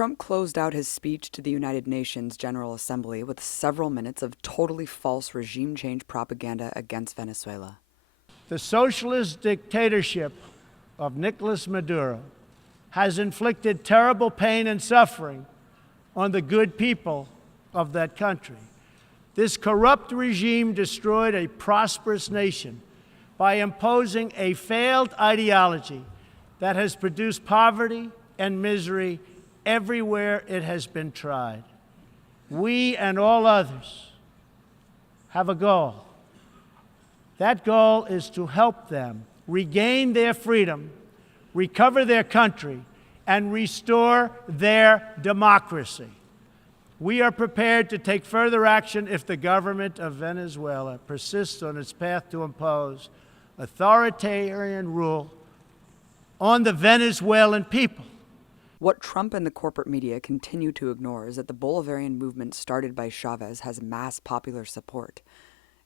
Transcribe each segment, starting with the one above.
Trump closed out his speech to the United Nations General Assembly with several minutes of totally false regime change propaganda against Venezuela. The socialist dictatorship of Nicolas Maduro has inflicted terrible pain and suffering on the good people of that country. This corrupt regime destroyed a prosperous nation by imposing a failed ideology that has produced poverty and misery everywhere it has been tried. We and all others have a goal. That goal is to help them regain their freedom, recover their country, and restore their democracy. We are prepared to take further action if the government of Venezuela persists on its path to impose authoritarian rule on the Venezuelan people. What Trump and the corporate media continue to ignore is that the Bolivarian movement started by Chavez has mass popular support.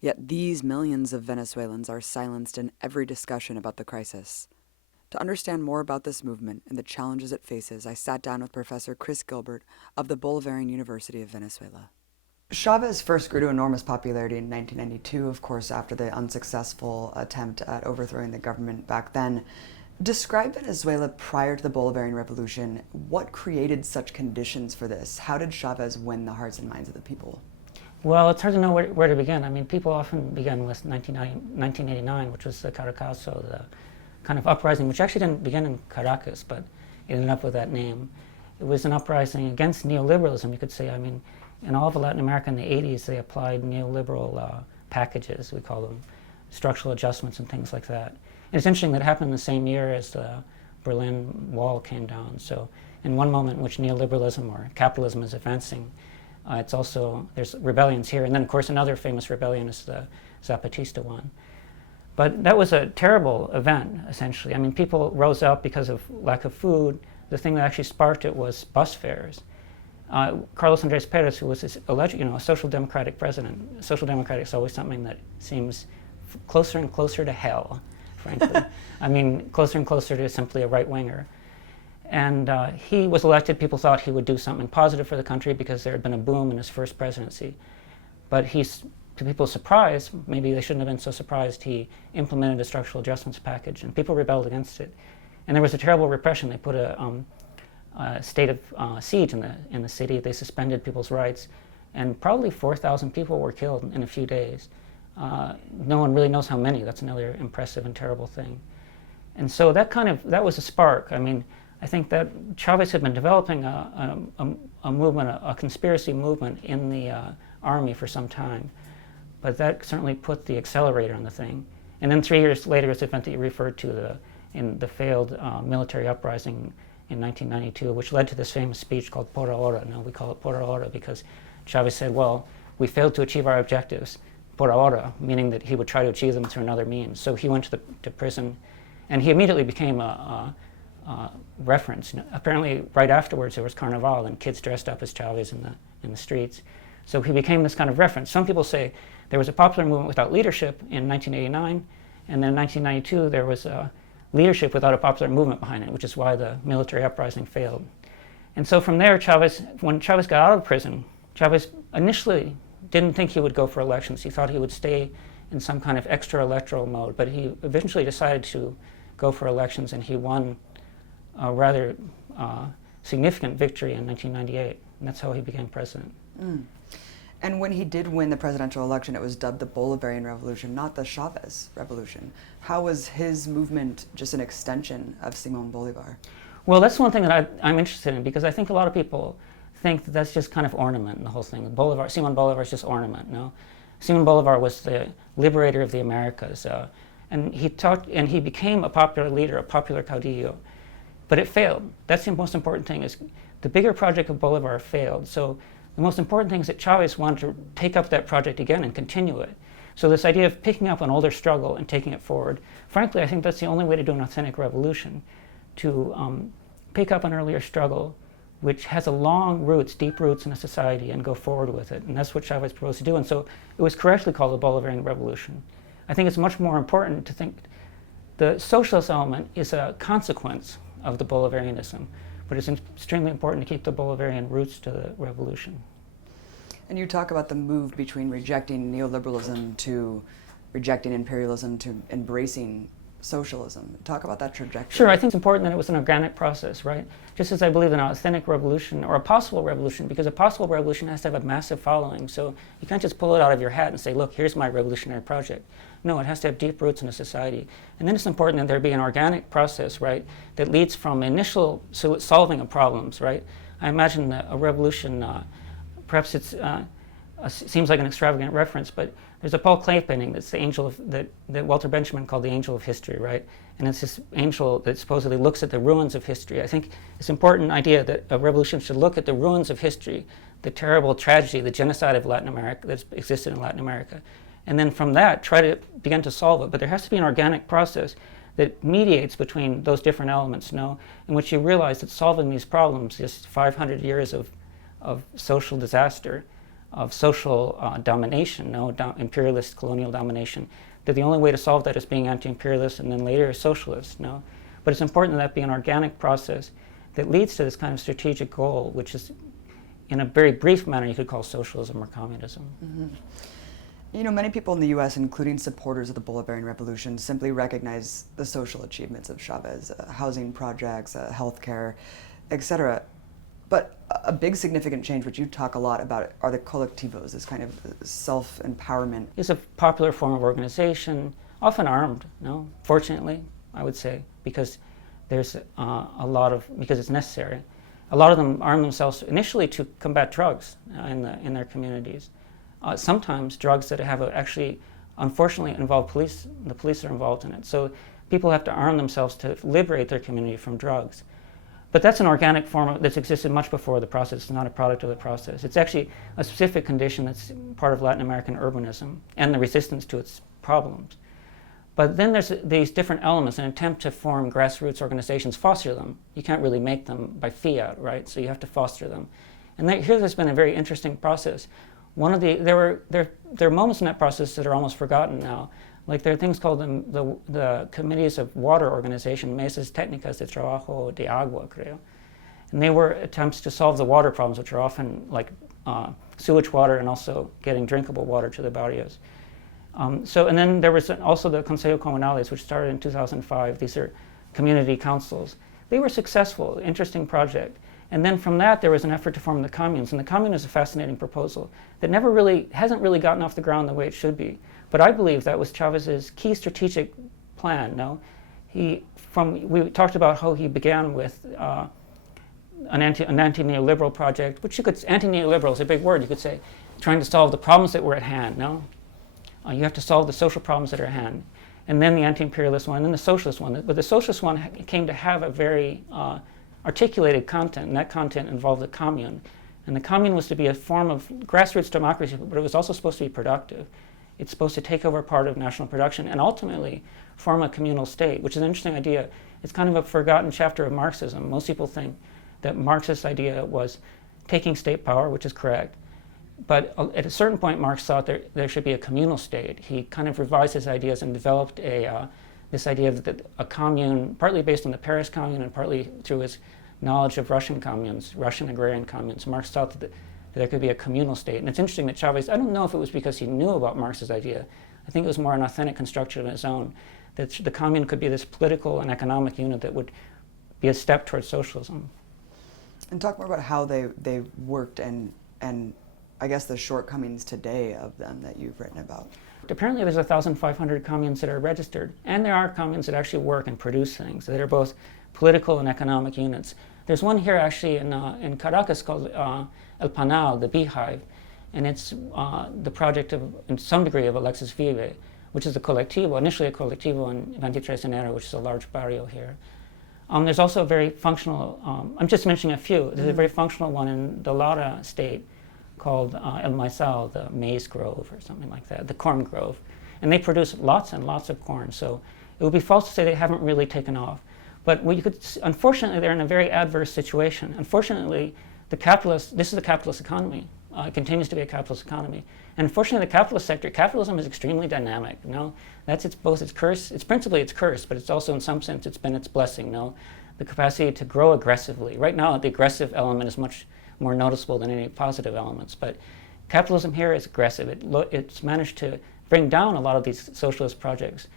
Yet these millions of Venezuelans are silenced in every discussion about the crisis. To understand more about this movement and the challenges it faces, I sat down with Professor Chris Gilbert of the Bolivarian University of Venezuela. Chavez first grew to enormous popularity in 1992, of course, after the unsuccessful attempt at overthrowing the government back then. Describe Venezuela prior to the Bolivarian Revolution. What created such conditions for this? How did Chavez win the hearts and minds of the people? Well, it's hard to know where to begin. I mean, people often begin with 1989, which was the Caracas, the kind of uprising, which actually didn't begin in Caracas, but it ended up with that name. It was an uprising against neoliberalism, you could say. I mean, in all of Latin America in the 80s, they applied neoliberal packages, we call them, structural adjustments and things like that. And it's interesting that it happened the same year as the Berlin Wall came down. So in one moment in which neoliberalism or capitalism is advancing, it's also, there's rebellions here. And then, of course, another famous rebellion is the Zapatista one. But that was a terrible event, essentially. I mean, people rose up because of lack of food. The thing that actually sparked it was bus fares. Carlos Andres Perez, who was this alleged, a social democratic president. Social democratic is always something that seems closer and closer to hell, frankly. I mean, closer and closer to simply a right-winger. And he was elected. People thought he would do something positive for the country because there had been a boom in his first presidency. But to people's surprise, maybe they shouldn't have been so surprised, he implemented a structural adjustments package, and people rebelled against it. And there was a terrible repression. They put a state of siege in the city. They suspended people's rights, and probably 4,000 people were killed in a few days. No one really knows how many. That's another impressive and terrible thing. And so that was a spark. I mean, I think that Chavez had been developing a movement, a conspiracy movement in the army for some time. But that certainly put the accelerator on the thing. And then 3 years later, it's the event that you referred to, in the failed military uprising in 1992, which led to this famous speech called Por Ahora. Now we call it Por Ahora because Chavez said, well, we failed to achieve our objectives, Por Ahora, meaning that he would try to achieve them through another means. So he went to prison, and he immediately became a reference. Apparently, right afterwards, there was Carnival, and kids dressed up as Chavez in the streets. So he became this kind of reference. Some people say there was a popular movement without leadership in 1989, and then in 1992 there was a leadership without a popular movement behind it, which is why the military uprising failed. And so from there, when Chavez got out of prison, Chavez initially didn't think he would go for elections. He thought he would stay in some kind of extra electoral mode, but he eventually decided to go for elections, and he won a rather significant victory in 1998, and that's how he became president. Mm. And when he did win the presidential election, it was dubbed the Bolivarian Revolution, not the Chavez Revolution. How was his movement just an extension of Simón Bolívar? Well, that's one thing that I'm interested in, because I think a lot of people think that that's just kind of ornament in the whole thing. Simón Bolívar is just ornament, no? Simón Bolívar was the liberator of the Americas, and he became a popular leader, a popular caudillo, but it failed. That's the most important thing, is the bigger project of Bolívar failed. So the most important thing is that Chavez wanted to take up that project again and continue it. So this idea of picking up an older struggle and taking it forward, frankly, I think that's the only way to do an authentic revolution, to pick up an earlier struggle which has deep roots in a society, and go forward with it. And that's what Chavez proposed to do. And so it was correctly called the Bolivarian Revolution. I think it's much more important to think the socialist element is a consequence of the Bolivarianism. but it's extremely important to keep the Bolivarian roots to the revolution. And you talk about the move between rejecting neoliberalism to rejecting imperialism to embracing socialism. Talk about that trajectory. Sure, I think it's important that it was an organic process, right? Just as I believe in an authentic revolution or a possible revolution, because a possible revolution has to have a massive following. So you can't just pull it out of your hat and say, look, here's my revolutionary project. No, it has to have deep roots in a society. And then it's important that there be an organic process, right, that leads from initial solving of problems, right? I imagine that a revolution, perhaps it's seems like an extravagant reference, but there's a Paul Klee painting that's the angel of, that Walter Benjamin called the angel of history, right? And it's this angel that supposedly looks at the ruins of history. I think it's an important idea that a revolution should look at the ruins of history, the terrible tragedy, the genocide of Latin America that's existed in Latin America. And then from that, try to begin to solve it. But there has to be an organic process that mediates between those different elements, in which you realize that solving these problems, just 500 years of social disaster, of social domination, imperialist colonial domination, that the only way to solve that is being anti-imperialist and then later socialist, But it's important that be an organic process that leads to this kind of strategic goal, which is, in a very brief manner, you could call socialism or communism. Mm-hmm. You know, many people in the U.S., including supporters of the Bolivarian Revolution, simply recognize the social achievements of Chavez, housing projects, healthcare, etc. But a big significant change, which you talk a lot about, are the Colectivos, this kind of self-empowerment. It's a popular form of organization, often armed, fortunately, I would say, because there's because it's necessary. A lot of them arm themselves initially to combat drugs in their communities. Sometimes drugs that have actually, unfortunately, involve police. The police are involved in it. So people have to arm themselves to liberate their community from drugs. But that's an organic form that's existed much before the process. It's not a product of the process. It's actually a specific condition that's part of Latin American urbanism and the resistance to its problems. But then there's these different elements, an attempt to form grassroots organizations, foster them. You can't really make them by fiat, right? So you have to foster them. And here there's been a very interesting process. There are moments in that process that are almost forgotten now. Like there are things called the Committees of Water Organization, Mesas Técnicas de Trabajo de Agua, creo. And they were attempts to solve the water problems, which are often like sewage water and also getting drinkable water to the barrios. And then there was also the Consejo Comunales, which started in 2005. These are community councils. They were successful, interesting project. And then from that, there was an effort to form the communes. And the commune is a fascinating proposal that hasn't really gotten off the ground the way it should be. But I believe that was Chavez's key strategic plan. We talked about how he began with an anti-neoliberal project, which anti-neoliberal is a big word, you could say, trying to solve the problems that were at hand. You have to solve the social problems that are at hand. And then the anti-imperialist one, and then the socialist one. But the socialist one came to have a very articulated content, and that content involved the commune. And the commune was to be a form of grassroots democracy, but it was also supposed to be productive. It's supposed to take over part of national production and ultimately form a communal state, which is an interesting idea. It's kind of a forgotten chapter of Marxism. Most people think that Marxist idea was taking state power, which is correct. But at a certain point, Marx thought there should be a communal state. He kind of revised his ideas and developed this idea that a commune, partly based on the Paris Commune and partly through his knowledge of Russian communes, Russian agrarian communes, Marx thought that there could be a communal state. And it's interesting that Chavez, I don't know if it was because he knew about Marx's idea. I think it was more an authentic construction of his own, that the commune could be this political and economic unit that would be a step towards socialism. And talk more about how they worked and I guess the shortcomings today of them that you've written about. Apparently there's 1,500 communes that are registered, and there are communes that actually work and produce things that are both political and economic units. There's one here actually in Caracas called El Panal, the Beehive, and it's the project in some degree of Alexis Vive, which is a colectivo, initially a colectivo in 23 Enero, which is a large barrio here. There's also a very functional, I'm just mentioning a few, there's a very functional one in the Lara state called El Maizal, the maize grove or something like that, the corn grove. And they produce lots and lots of corn, so it would be false to say they haven't really taken off. But unfortunately, they're in a very adverse situation. Unfortunately, this is a capitalist economy. It continues to be a capitalist economy. And unfortunately, the capitalist sector, capitalism is extremely dynamic. That's both its curse, principally its curse, but it's also in some sense it's been its blessing. the capacity to grow aggressively. Right now, the aggressive element is much more noticeable than any positive elements, but capitalism here is aggressive. It's managed to bring down a lot of these socialist projects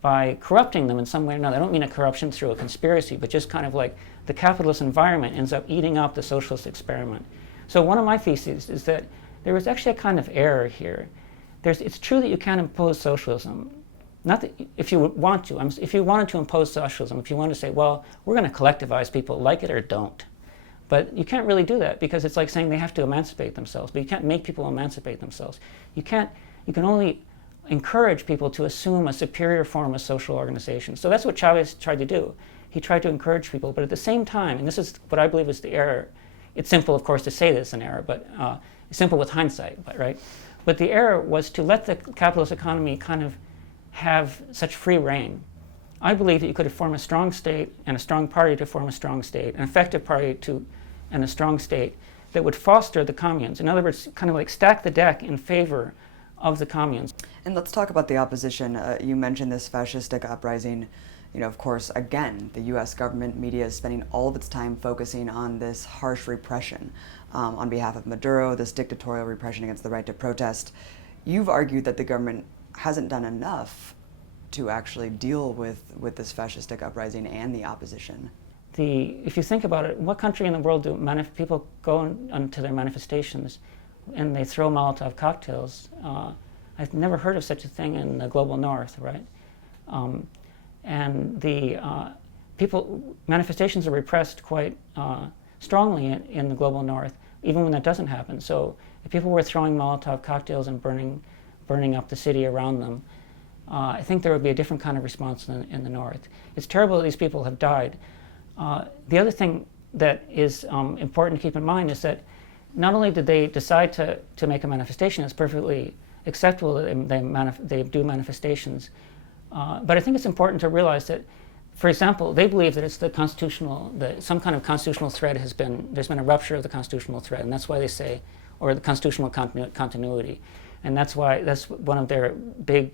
by corrupting them in some way or another. I don't mean a corruption through a conspiracy, but just kind of like the capitalist environment ends up eating up the socialist experiment. So one of my theses is that there was actually a kind of error here. It's true that you can't impose socialism. Not that if you want to. If you wanted to impose socialism, if you wanted to say, well, we're going to collectivize people, like it or don't. But you can't really do that because it's like saying they have to emancipate themselves. But you can't make people emancipate themselves. You can only encourage people to assume a superior form of social organization. So that's what Chavez tried to do. He tried to encourage people, but at the same time, and this is what I believe is the error. It's simple, of course, to say this is an error, but it's simple with hindsight, right? But the error was to let the capitalist economy kind of have such free reign. I believe that you could form a strong state and a strong party to form a strong state, an effective party and a strong state that would foster the communes. In other words, kind of like stack the deck in favor of the communes. And let's talk about the opposition. You mentioned this fascistic uprising. Of course, again, the U.S. government media is spending all of its time focusing on this harsh repression on behalf of Maduro, this dictatorial repression against the right to protest. You've argued that the government hasn't done enough to actually deal with this fascistic uprising and the opposition. If you think about it, what country in the world do people go onto their manifestations and they throw Molotov cocktails? I've never heard of such a thing in the global north, right? And the manifestations are repressed quite strongly in the global north, even when that doesn't happen. So if people were throwing Molotov cocktails and burning up the city around them, I think there would be a different kind of response in the north. It's terrible that these people have died. The other thing that is important to keep in mind is that not only did they decide to make a manifestation, it's perfectly acceptable that they do manifestations, but I think it's important to realize that, for example, they believe that it's some kind of constitutional thread there's been a rupture of the constitutional thread, and that's why they say, or the constitutional continuity, and that's one of their big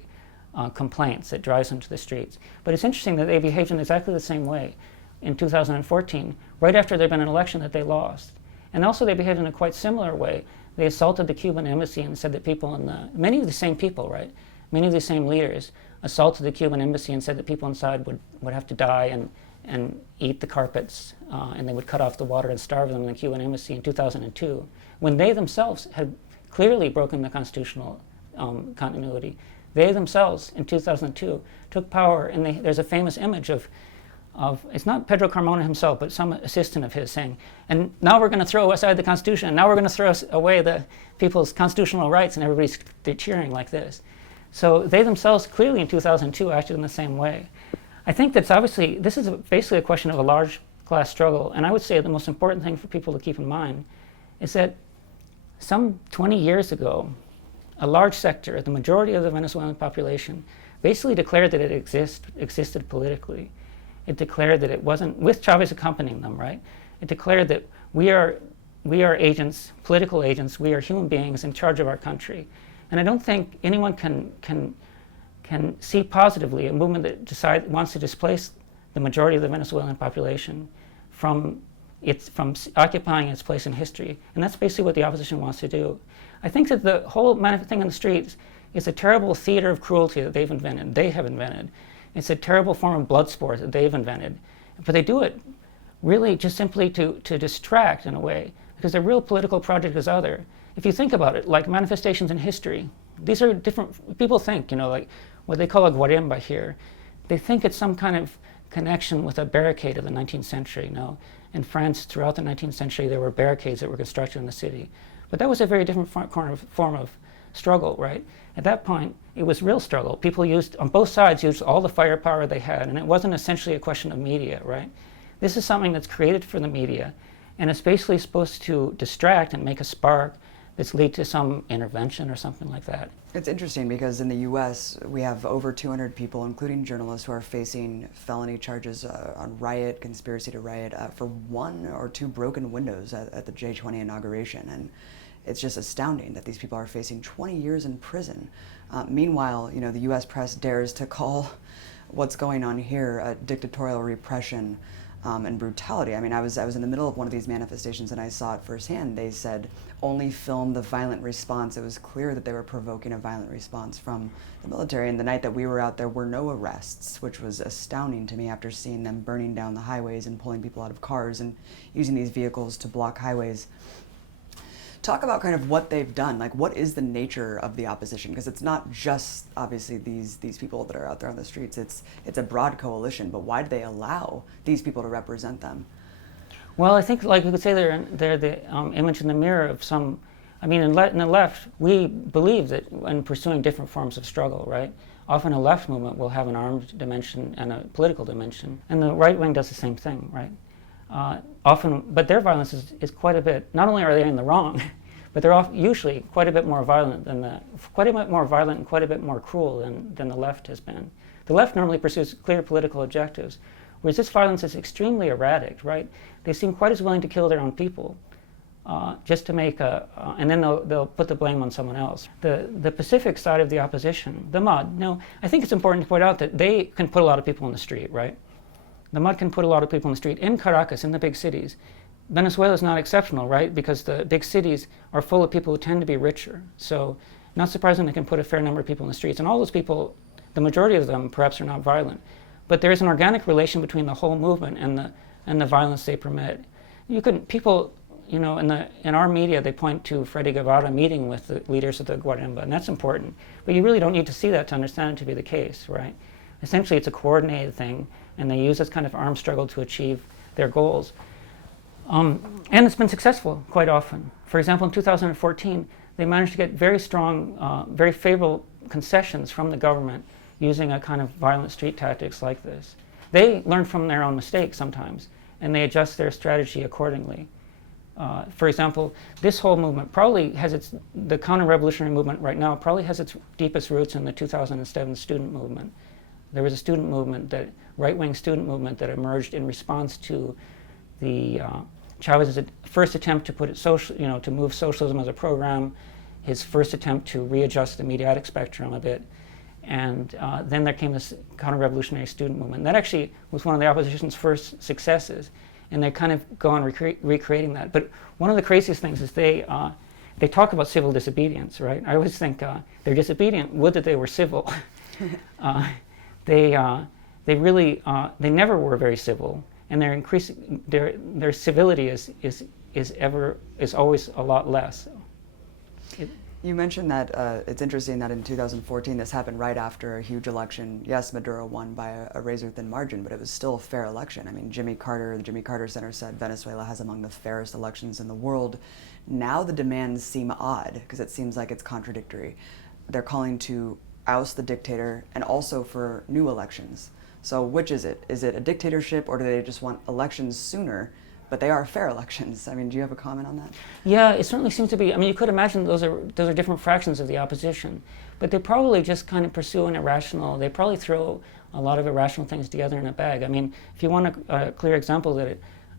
complaints that drives them to the streets. But it's interesting that they behaved in exactly the same way in 2014, right after there'd been an election that they lost. And also they behaved in a quite similar way. They assaulted the Cuban embassy and said that many of the same people, right? Many of the same leaders assaulted the Cuban embassy and said that people inside would have to die and eat the carpets, and they would cut off the water and starve them in the Cuban embassy in 2002, when they themselves had clearly broken the constitutional continuity. They themselves, in 2002, took power, and there's a famous image of it's not Pedro Carmona himself, but some assistant of his saying, and now we're going to throw aside the Constitution, and now we're going to throw away the people's constitutional rights, and everybody's cheering like this. So they themselves clearly in 2002 acted in the same way. I think this is basically a question of a large class struggle, and I would say the most important thing for people to keep in mind is that some 20 years ago, a large sector, the majority of the Venezuelan population, basically declared that it existed politically. It declared that it wasn't, with Chavez accompanying them, right? It declared that we are agents, political agents, we are human beings in charge of our country. And I don't think anyone can see positively a movement that wants to displace the majority of the Venezuelan population from occupying its place in history. And that's basically what the opposition wants to do. I think that the whole thing in the streets is a terrible theater of cruelty that they have invented. It's a terrible form of blood sport that they've invented. But they do it really just simply to distract in a way, because their real political project is other. If you think about it, like manifestations in history, these are different, people think, like what they call a guarimba here, they think it's some kind of connection with a barricade of the 19th century. In France, throughout the 19th century, there were barricades that were constructed in the city. But that was a very different form of struggle, right? At that point, it was real struggle. People on both sides used all the firepower they had, and it wasn't essentially a question of media, right? This is something that's created for the media, and it's basically supposed to distract and make a spark that's lead to some intervention or something like that. It's interesting because in the U.S., we have over 200 people, including journalists, who are facing felony charges on conspiracy to riot, for 1 or 2 broken windows at the J20 inauguration. And it's just astounding that these people are facing 20 years in prison. Meanwhile, the U.S. press dares to call what's going on here a dictatorial repression and brutality. I mean, I was in the middle of one of these manifestations and I saw it firsthand. They said, only film the violent response. It was clear that they were provoking a violent response from the military. And the night that we were out there were no arrests, which was astounding to me after seeing them burning down the highways and pulling people out of cars and using these vehicles to block highways. Talk about kind of what they've done. Like, what is the nature of the opposition? Because it's not just obviously these people that are out there on the streets. It's a broad coalition. But why do they allow these people to represent them? Well, I think, like we could say, they're the image in the mirror of some. I mean, in the left, we believe that in pursuing different forms of struggle, right? Often a left movement will have an armed dimension and a political dimension, and the right wing does the same thing, right? Often, but their violence is quite a bit. Not only are they in the wrong, but they're usually quite a bit more violent quite a bit more violent and quite a bit more cruel than the left has been. The left normally pursues clear political objectives, whereas this violence is extremely erratic, right? They seem quite as willing to kill their own people, just to make and then they'll put the blame on someone else. The Pacific side of the opposition, the MUD. Now, I think it's important to point out that they can put a lot of people in the street, right? The MUD can put a lot of people in the street. In Caracas, in the big cities, Venezuela is not exceptional, right? Because the big cities are full of people who tend to be richer. So, not surprising they can put a fair number of people in the streets. And all those people, the majority of them perhaps are not violent. But there is an organic relation between the whole movement and the violence they permit. People, you know, in our media, they point to Freddy Guevara meeting with the leaders of the Guarimba, and that's important. But you really don't need to see that to understand it to be the case, right? Essentially, it's a coordinated thing, and they use this kind of armed struggle to achieve their goals. And it's been successful quite often. For example, in 2014, they managed to get very strong, very favorable concessions from the government using a kind of violent street tactics like this. They learn from their own mistakes sometimes, and they adjust their strategy accordingly. For example, this whole movement probably has the counter-revolutionary movement right now probably has its deepest roots in the 2007 student movement. There was a student movement, right-wing student movement that emerged in response to the Chavez's first attempt to put it to move socialism as a program, his first attempt to readjust the mediatic spectrum a bit, and then there came this counter-revolutionary student movement. That actually was one of the opposition's first successes, and they kind of go on recreating that. But one of the craziest things is they talk about civil disobedience, right? I always think they're disobedient. Would that they were civil. They never were very civil, and their civility is always a lot less. You mentioned that it's interesting that in 2014 this happened right after a huge election. Yes, Maduro won by a razor-thin margin, but it was still a fair election. I mean, the Jimmy Carter Center said Venezuela has among the fairest elections in the world. Now the demands seem odd because it seems like it's contradictory. They're calling to oust the dictator and also for new elections. So which is it? Is it a dictatorship, or do they just want elections sooner? But they are fair elections. I mean, do you have a comment on that? Yeah, it certainly seems to be. I mean, you could imagine those are different fractions of the opposition, but they probably just kind of pursue an irrational. They probably throw a lot of irrational things together in a bag. I mean, if you want a clear example that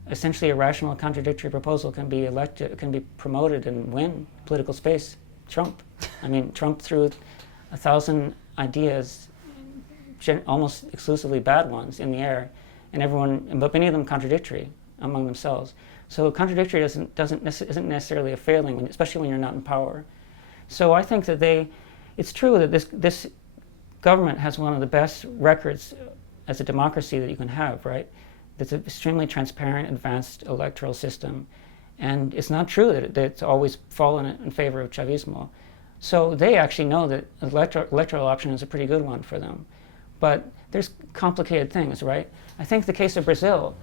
essentially a rational, contradictory proposal can be elected, can be promoted and win political space, Trump. I mean, Trump threw 1,000 ideas, almost exclusively bad ones, in the air, and but many of them contradictory among themselves. So contradictory isn't necessarily a failing, especially when you're not in power. So I think that it's true that this government has one of the best records as a democracy that you can have, right? It's an extremely transparent, advanced electoral system. And it's not true that it's always fallen in favor of Chavismo. So they actually know that electoral option is a pretty good one for them. But there's complicated things, right? I think the case of Brazil,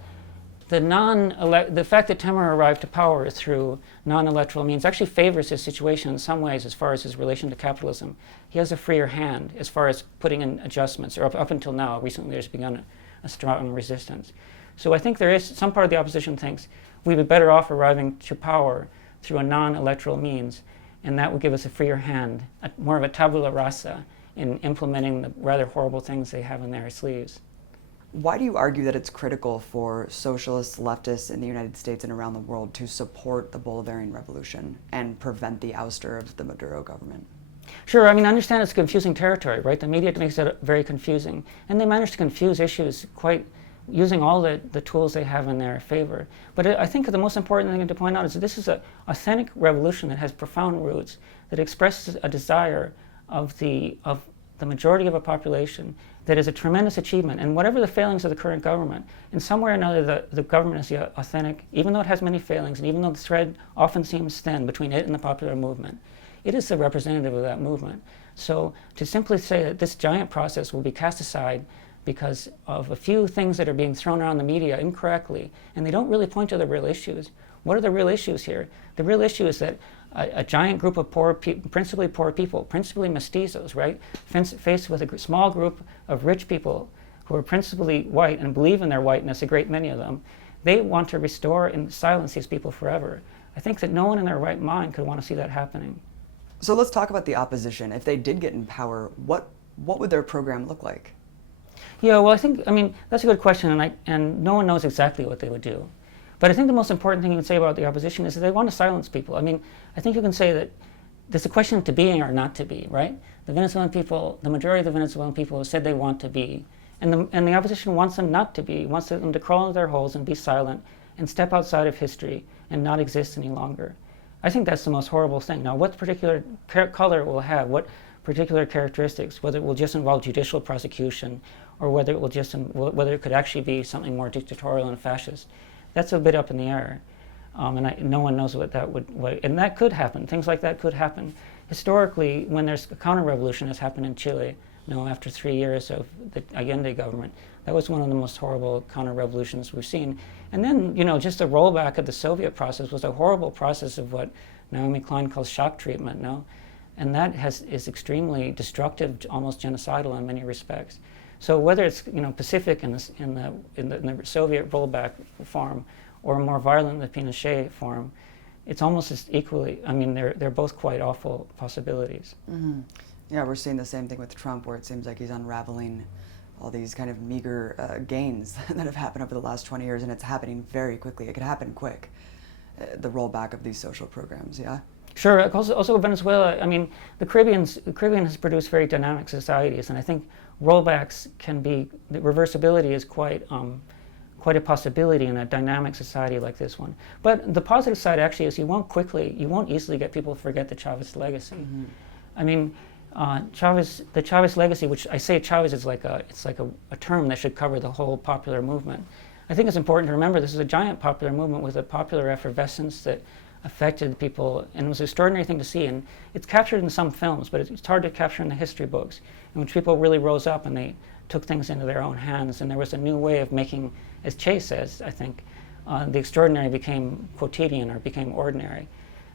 the fact that Temer arrived to power through non-electoral means actually favors his situation in some ways as far as his relation to capitalism. He has a freer hand as far as putting in adjustments, or up until now. Recently there's begun a strong resistance. So I think there is some part of the opposition thinks we'd be better off arriving to power through a non-electoral means, and that would give us a freer hand, more of a tabula rasa in implementing the rather horrible things they have in their sleeves. Why do you argue that it's critical for socialists, leftists in the United States and around the world to support the Bolivarian Revolution and prevent the ouster of the Maduro government? Sure, I mean, I understand it's confusing territory, right? The media makes it very confusing, and they manage to confuse issues quite using all the tools they have in their favor. But I think the most important thing to point out is that this is an authentic revolution that has profound roots, that expresses a desire of the majority of a population that is a tremendous achievement. And whatever the failings of the current government, in some way or another, the government is the authentic, even though it has many failings, and even though the thread often seems thin between it and the popular movement, it is the representative of that movement. So to simply say that this giant process will be cast aside because of a few things that are being thrown around the media incorrectly, and they don't really point to the real issues. What are the real issues here? The real issue is that a giant group of principally poor people, principally mestizos, right, faced with a small group of rich people who are principally white and believe in their whiteness, a great many of them, they want to restore and silence these people forever. I think that no one in their right mind could want to see that happening. So let's talk about the opposition. If they did get in power, what would their program look like? Yeah, well, I mean, that's a good question, and no one knows exactly what they would do. But I think the most important thing you can say about the opposition is that they want to silence people. I mean, I think you can say that there's a question of to be or not to be, right? The Venezuelan people, the majority of the Venezuelan people have said they want to be, and the opposition wants them not to be, wants them to crawl into their holes and be silent and step outside of history and not exist any longer. I think that's the most horrible thing. Now, what particular color it will have, what particular characteristics, whether it will just involve judicial prosecution or whether it could actually be something more dictatorial and fascist, that's a bit up in the air. No one knows what that would, and that could happen. Things like that could happen. Historically, when there's a counter-revolution, has happened in Chile, after 3 years of the Allende government, that was one of the most horrible counter-revolutions we've seen. And then, just the rollback of the Soviet process was a horrible process of what Naomi Klein calls shock treatment, and that is extremely destructive, almost genocidal in many respects. So whether it's Pacific in the Soviet rollback form or more violent in the Pinochet form, it's almost as equally. I mean, they're both quite awful possibilities. Mm-hmm. Yeah, we're seeing the same thing with Trump, where it seems like he's unraveling all these kind of meager gains that have happened over the last 20 years, and it's happening very quickly. It could happen quick. The rollback of these social programs. Yeah. Sure. Also Venezuela. I mean, the Caribbean has produced very dynamic societies, and I think rollbacks the reversibility is quite a possibility in a dynamic society like this one. But the positive side actually is you won't easily get people to forget the Chavez legacy. Mm-hmm. I mean, the Chavez Legacy, which I say Chavez is like a term that should cover the whole popular movement. I think it's important to remember this is a giant popular movement with a popular effervescence that affected people, and it was an extraordinary thing to see. And it's captured in some films, but it's hard to capture in the history books, in which people really rose up and they took things into their own hands, and there was a new way of making, as Che says, I think, the extraordinary became quotidian or became ordinary.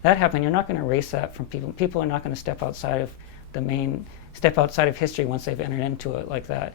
That happened. You're not going to erase that from people. People are not going to step outside of history once they've entered into it like that.